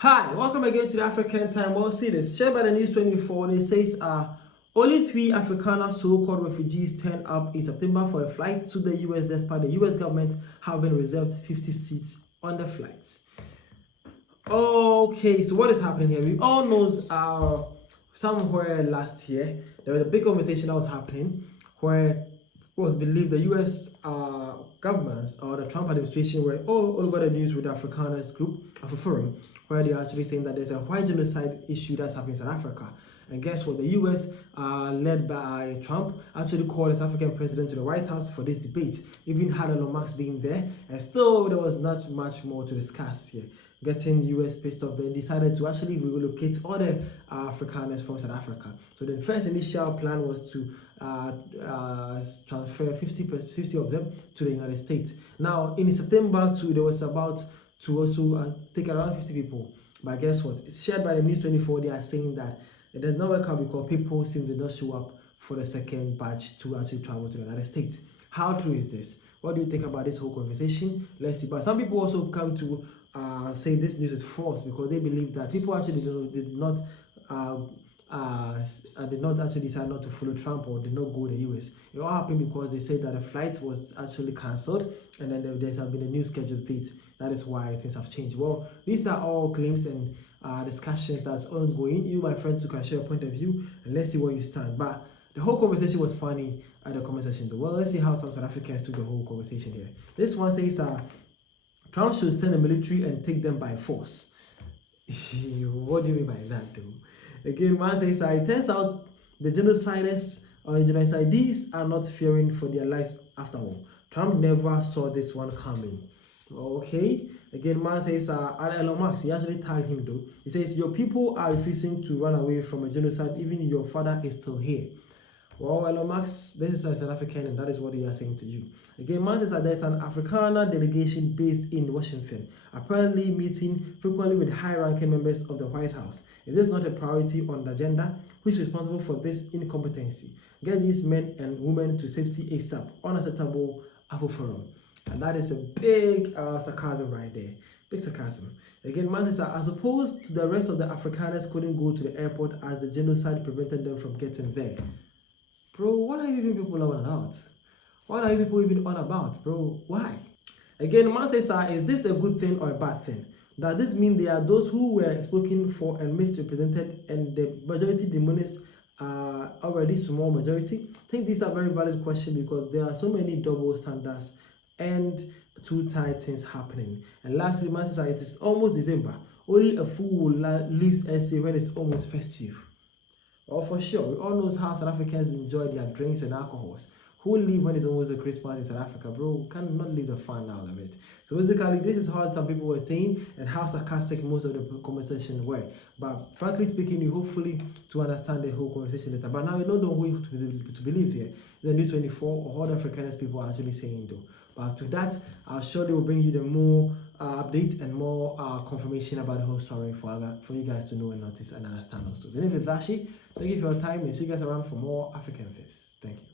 Hi, welcome again to the African Time. Well, see this. Shared by the News 24, it says only 3 Afrikaner so-called refugees turned up in September for a flight to the US despite the US government having reserved 50 seats on the flights. Okay, so what is happening here? We all knows somewhere last year there was a big conversation that was happening where it was believed the US government or the Trump administration were all over the news with the Afrikaners group of a forum where they're actually saying that there's a white genocide issue that's happening in South Africa. And guess what? The US, led by Trump, actually called the South African president to the White House for this debate. Even had Elon Musk being there, and still there was not much more to discuss here. Getting US pissed off, they decided to actually relocate all the Afrikaners from South Africa. So the first initial plan was to transfer 50 of them to the United States. Now in September too, there was about to also take around 50 people. But guess what? It's shared by the News 24. They are saying that it does not work out because people seem to not show up for the second batch to actually travel to the United States. How true is this? What do you think about this whole conversation? Let's see. But some people also come to say this news is false because they believe that people actually did not actually decide not to follow Trump or did not go to the US. It all happened because they said that the flight was actually cancelled and then there's been a new scheduled date. That is why things have changed. Well, these are all claims and discussions that's ongoing. You, my friend, too, can share your point of view and let's see where you stand. But the whole conversation was funny at the comment section. Well, let's see how some South Africans took the whole conversation here. This one says Trump should send the military and take them by force. What do you mean by that, though? Again, one says it turns out the genocides or genocidees are not fearing for their lives after all. Trump never saw this one coming. Okay. Again, man says Elon Musk, he actually tagged him though. He says your people are refusing to run away from a genocide, even your father is still here. Well, Elon Musk, this is South African, and that is what they are saying to you. Again, man says that there's an Afrikaner delegation based in Washington, apparently meeting frequently with high-ranking members of the White House. Is this not a priority on the agenda? Who is responsible for this incompetency? Get these men and women to safety ASAP. Unacceptable Apple Forum. And that is a big sarcasm right there. Big sarcasm. Again, man says, as opposed to the rest of the Afrikaners couldn't go to the airport as the genocide prevented them from getting there. Bro, what are you even people on about? What are you people even on about, bro? Why? Again, man says, is this a good thing or a bad thing? Does this mean there are those who were spoken for and misrepresented and the majority demonists are already small majority? I think these are very valid questions because there are so many double standards and too tight things happening. And lastly, man says, it is almost December. Only a fool will leave SA when it's almost festive. Or for sure, we all know how South Africans enjoy their drinks and alcohols. Who leave when it's almost a Christmas in South Africa, bro? Cannot leave the fun out of it. So basically, this is how some people were saying and how sarcastic most of the conversation were. But frankly speaking, you hopefully to understand the whole conversation later. But now we don't know who to believe here. The New 24 or all the Afrikaners people are actually saying though. But to that, I'll surely will bring you the more updates and more confirmation about the whole story for you guys to know and notice and understand also. Then if it's Dashi, thank you for your time and see you guys around for more African Fibs. Thank you.